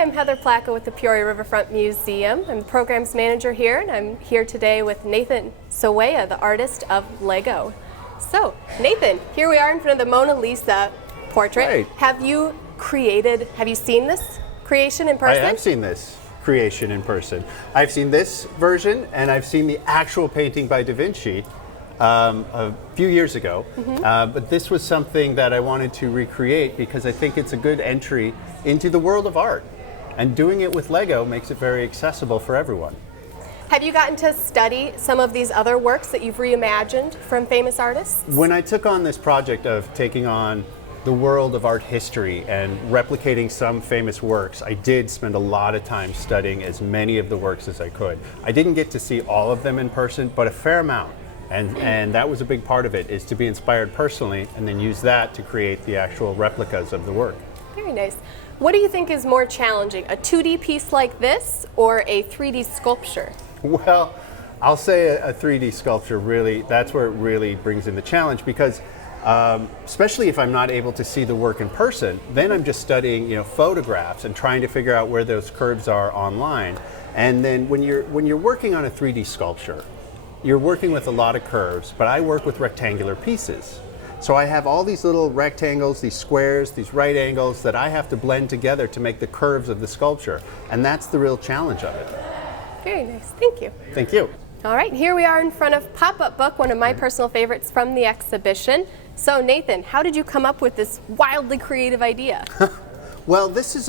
Hi, I'm Heather Placca with the Peoria Riverfront Museum. I'm the programs manager here, and I'm here today with Nathan Sawaya, the artist of Lego. So, Nathan, here we are in front of the Mona Lisa portrait. Right. Have you seen this creation in person? I have seen this creation in person. I've seen this version, and I've seen the actual painting by Da Vinci a few years ago. But this was something that I wanted to recreate because I think it's a good entry into the world of art. And doing it with Lego makes it very accessible for everyone. Have you gotten to study some of these other works that you've reimagined from famous artists? When I took on this project of taking on the world of art history and replicating some famous works, I did spend a lot of time studying as many of the works as I could. I didn't get to see all of them in person, but a fair amount. And that was a big part of it, is to be inspired personally and then use that to create the actual replicas of the work. Very nice. What do you think is more challenging, a 2D piece like this or a 3D sculpture? Well, I'll say a 3D sculpture really, that's where it really brings in the challenge, because especially if I'm not able to see the work in person, then I'm just studying, photographs and trying to figure out where those curves are online. And then when you're working on a 3D sculpture, you're working with a lot of curves, but I work with rectangular pieces. So I have all these little rectangles, these squares, these right angles that I have to blend together to make the curves of the sculpture. And that's the real challenge of it. Very nice. Thank you. Thank you. All right, here we are in front of PopUp Book, one of my personal favorites from the exhibition. So Nathan, how did you come up with this wildly creative idea? Well, this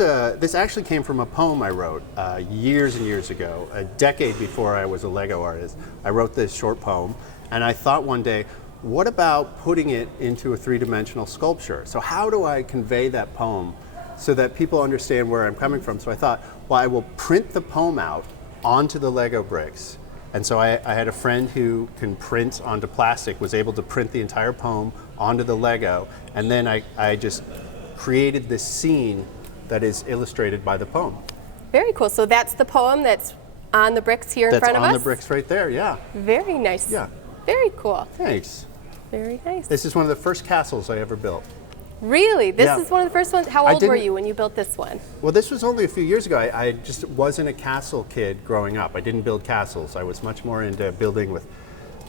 actually came from a poem I wrote years and years ago, a decade before I was a Lego artist. I wrote this short poem, and I thought one day, what about putting it into a three-dimensional sculpture? So how do I convey that poem so that people understand where I'm coming from? So I thought, well, I will print the poem out onto the Lego bricks. And so I had a friend who can print onto plastic, was able to print the entire poem onto the Lego, and then I just created this scene that is illustrated by the poem. Very cool. So that's the poem that's on the bricks here in front of us? That's on the bricks right there, yeah. Very nice. Yeah. Very cool. Thanks. Very nice. This is one of the first castles I ever built. Really? This Yeah. is one of the first ones? How old were you when you built this one? Well, this was only a few years ago. I just wasn't a castle kid growing up. I didn't build castles. I was much more into building with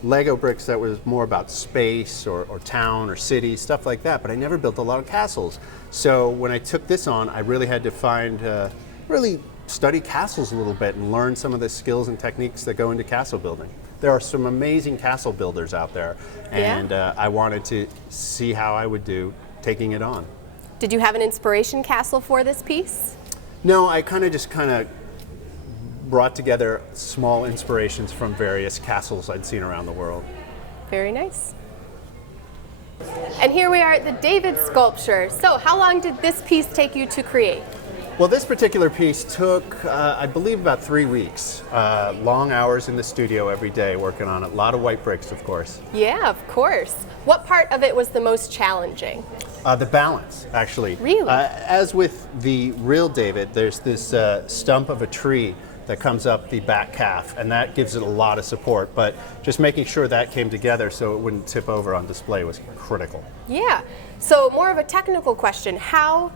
Lego bricks that was more about space or town or city, stuff like that, but I never built a lot of castles. So when I took this on, I really had to really study castles a little bit and learn some of the skills and techniques that go into castle building. There are some amazing castle builders out there, and I wanted to see how I would do taking it on. Did you have an inspiration castle for this piece? No, I kind of brought together small inspirations from various castles I'd seen around the world. Very nice. And here we are at the David sculpture. So how long did this piece take you to create? Well, this particular piece took, I believe, about 3 weeks. Long hours in the studio every day working on it. A lot of white bricks, of course. Yeah, of course. What part of it was the most challenging? The balance, actually. Really? As with the real David, there's this stump of a tree that comes up the back calf, and that gives it a lot of support, but just making sure that came together so it wouldn't tip over on display was critical. Yeah. So more of a technical question. How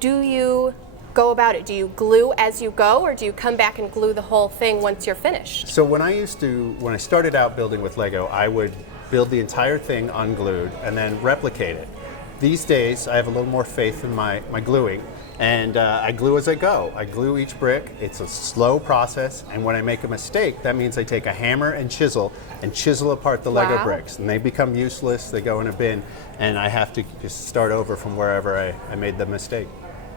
do you go about it? Do you glue as you go, or do you come back and glue the whole thing once you're finished? So when I started out building with Lego, I would build the entire thing unglued and then replicate it. These days, I have a little more faith in my gluing, and I glue as I go. I glue each brick. It's a slow process, and when I make a mistake, that means I take a hammer and chisel apart the Lego bricks, and they become useless. They go in a bin, and I have to just start over from wherever I made the mistake.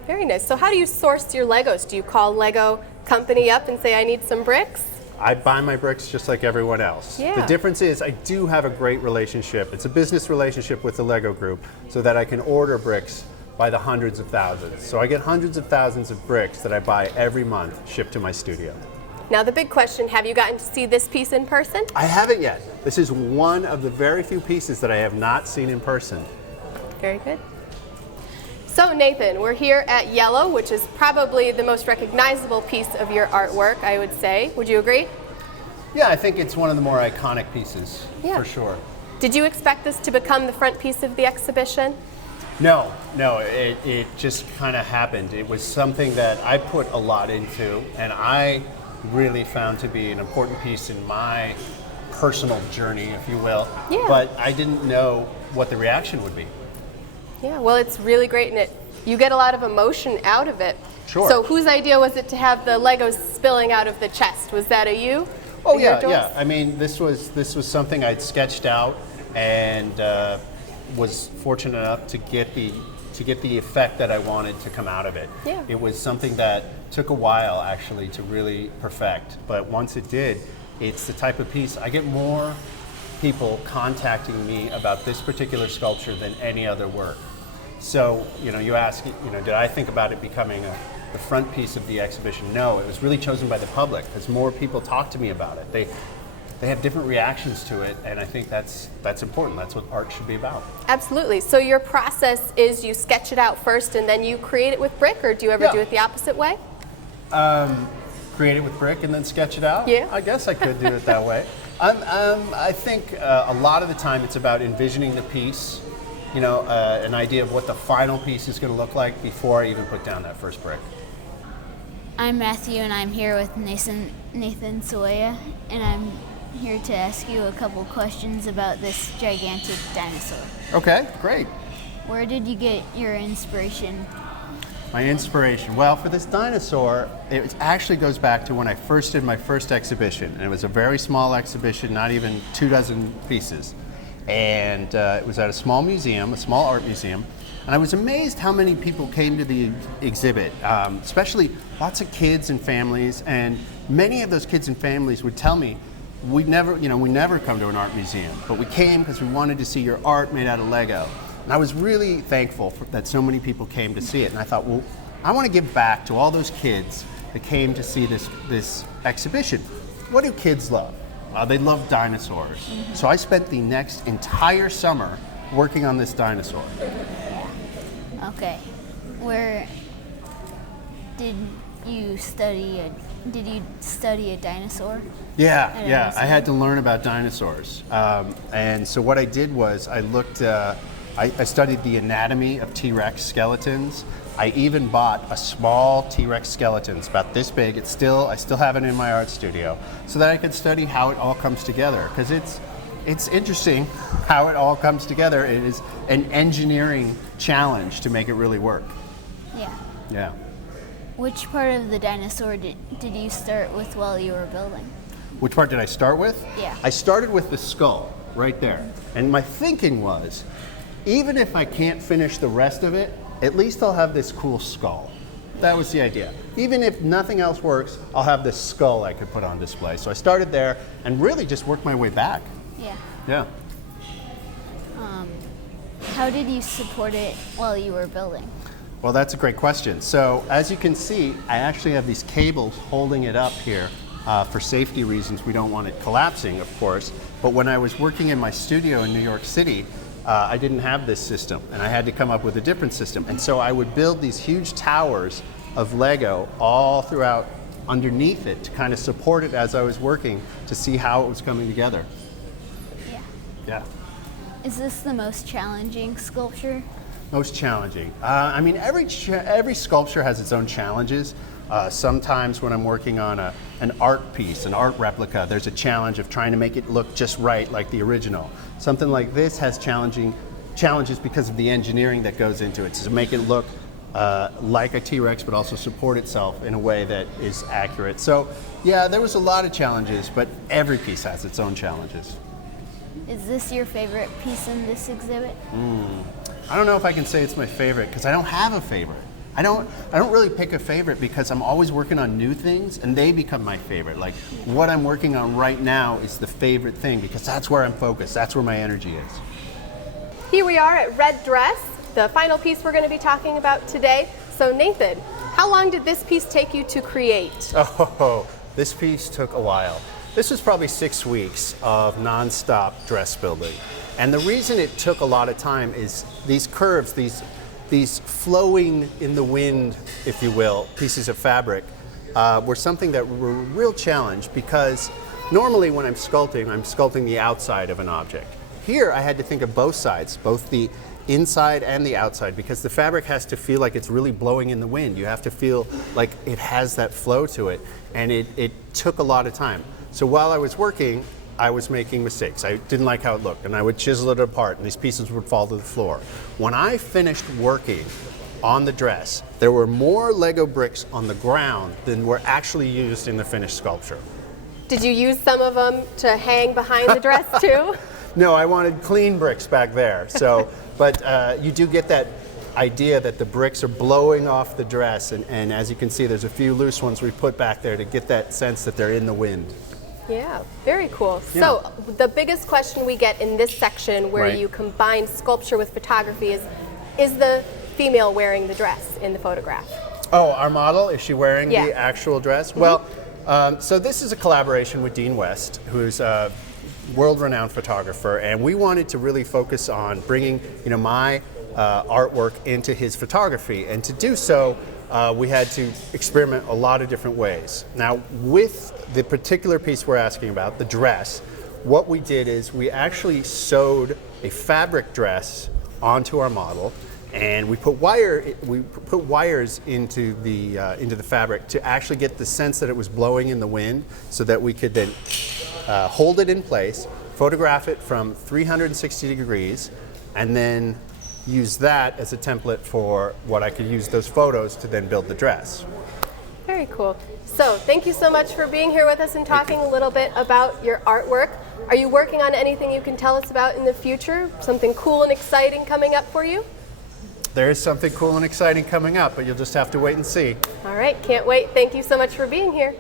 Very nice. So how do you source your Legos? Do you call Lego company up and say, I need some bricks? I buy my bricks just like everyone else. Yeah. The difference is I do have a great relationship. It's a business relationship with the Lego group so that I can order bricks by the hundreds of thousands. So I get hundreds of thousands of bricks that I buy every month shipped to my studio. Now the big question, have you gotten to see this piece in person? I haven't yet. This is one of the very few pieces that I have not seen in person. Very good. So Nathan, we're here at Yellow, which is probably the most recognizable piece of your artwork, I would say. Would you agree? Yeah, I think it's one of the more iconic pieces, for sure. Did you expect this to become the front piece of the exhibition? No, it just kind of happened. It was something that I put a lot into, and I really found to be an important piece in my personal journey, if you will. Yeah. But I didn't know what the reaction would be. Yeah, well, it's really great, and you get a lot of emotion out of it. Sure. So whose idea was it to have the Legos spilling out of the chest? Was that you? Oh yeah. I mean, this was something I'd sketched out, and was fortunate enough to get the effect that I wanted to come out of it. Yeah. It was something that took a while actually to really perfect, but once it did, it's the type of piece I get more people contacting me about this particular sculpture than any other work. So, you ask, did I think about it becoming the front piece of the exhibition? No, it was really chosen by the public as more people talk to me about it. They have different reactions to it, and I think that's important. That's what art should be about. Absolutely. So your process is you sketch it out first and then you create it with brick, or do you ever do it the opposite way? Create it with brick and then sketch it out? Yeah. I guess I could do it that way. I think a lot of the time it's about envisioning the piece, an idea of what the final piece is going to look like before I even put down that first brick. I'm Matthew, and I'm here with Nathan Sawaya, and I'm here to ask you a couple questions about this gigantic dinosaur. Okay, great. Where did you get your inspiration? My inspiration. Well, for this dinosaur, it actually goes back to when I first did my first exhibition. And it was a very small exhibition, not even 24 pieces. And it was at a small museum, a small art museum. And I was amazed how many people came to the exhibit, especially lots of kids and families. And many of those kids and families would tell me, we never come to an art museum, but we came because we wanted to see your art made out of Lego. And I was really thankful that so many people came to see it. And I thought, well, I want to give back to all those kids that came to see this exhibition. What do kids love? They love dinosaurs. Mm-hmm. So I spent the next entire summer working on this dinosaur. Okay. Where did you study a dinosaur? Yeah. I had to learn about dinosaurs. And so what I did was I looked, I studied the anatomy of T-Rex skeletons. I even bought a small T-Rex skeleton. It's about this big. I still have it in my art studio so that I could study how it all comes together. Because it's interesting how it all comes together. It is an engineering challenge to make it really work. Yeah. Which part of the dinosaur did you start with while you were building? Which part did I start with? Yeah. I started with the skull right there. And my thinking was, even if I can't finish the rest of it, at least I'll have this cool skull. That was the idea. Even if nothing else works, I'll have this skull I could put on display. So I started there and really just worked my way back. Yeah. How did you support it while you were building? Well, that's a great question. So as you can see, I actually have these cables holding it up here for safety reasons. We don't want it collapsing, of course. But when I was working in my studio in New York City, I didn't have this system, and I had to come up with a different system. And so I would build these huge towers of Lego all throughout underneath it to kind of support it as I was working to see how it was coming together. Yeah. Is this the most challenging sculpture? Most challenging. I mean, every sculpture has its own challenges. Sometimes when I'm working on an art piece, an art replica, there's a challenge of trying to make it look just right like the original. Something like this has challenges because of the engineering that goes into it, to make it look like a T-Rex but also support itself in a way that is accurate. So yeah, there was a lot of challenges, but every piece has its own challenges. Is this your favorite piece in this exhibit? I don't know if I can say it's my favorite because I don't have a favorite. I don't really pick a favorite because I'm always working on new things and they become my favorite. Like what I'm working on right now is the favorite thing because that's where I'm focused. That's where my energy is. Here we are at Red Dress, the final piece we're going to be talking about today. So Nathan, how long did this piece take you to create? Oh, this piece took a while. This was probably 6 weeks of nonstop dress building. And the reason it took a lot of time is these curves, these flowing in the wind, if you will, pieces of fabric were something that were a real challenge because normally when I'm sculpting the outside of an object. Here I had to think of both sides, both the inside and the outside, because the fabric has to feel like it's really blowing in the wind. You have to feel like it has that flow to it, and it took a lot of time. So while I was working, I was making mistakes. I didn't like how it looked, and I would chisel it apart, and these pieces would fall to the floor. When I finished working on the dress, there were more Lego bricks on the ground than were actually used in the finished sculpture. Did you use some of them to hang behind the dress too? No, I wanted clean bricks back there. So, but you do get that idea that the bricks are blowing off the dress, and as you can see, there's a few loose ones we put back there to get that sense that they're in the wind. Yeah, very cool. Yeah. So the biggest question we get in this section where Right. you combine sculpture with photography is the female wearing the dress in the photograph? Oh, our model, is she wearing Yeah. the actual dress? Well, so this is a collaboration with Dean West, who's a world-renowned photographer, and we wanted to really focus on bringing, my artwork into his photography, and to do so, we had to experiment a lot of different ways. Now, with the particular piece we're asking about, the dress, what we did is we actually sewed a fabric dress onto our model, and we put wires into the fabric to actually get the sense that it was blowing in the wind, so that we could then hold it in place, photograph it from 360 degrees, and then use that as a template for what I could use those photos to then build the dress. Very cool. So thank you so much for being here with us and talking a little bit about your artwork. Are you working on anything you can tell us about in the future? Something cool and exciting coming up for you? There is something cool and exciting coming up, but you'll just have to wait and see. All right, can't wait. Thank you so much for being here.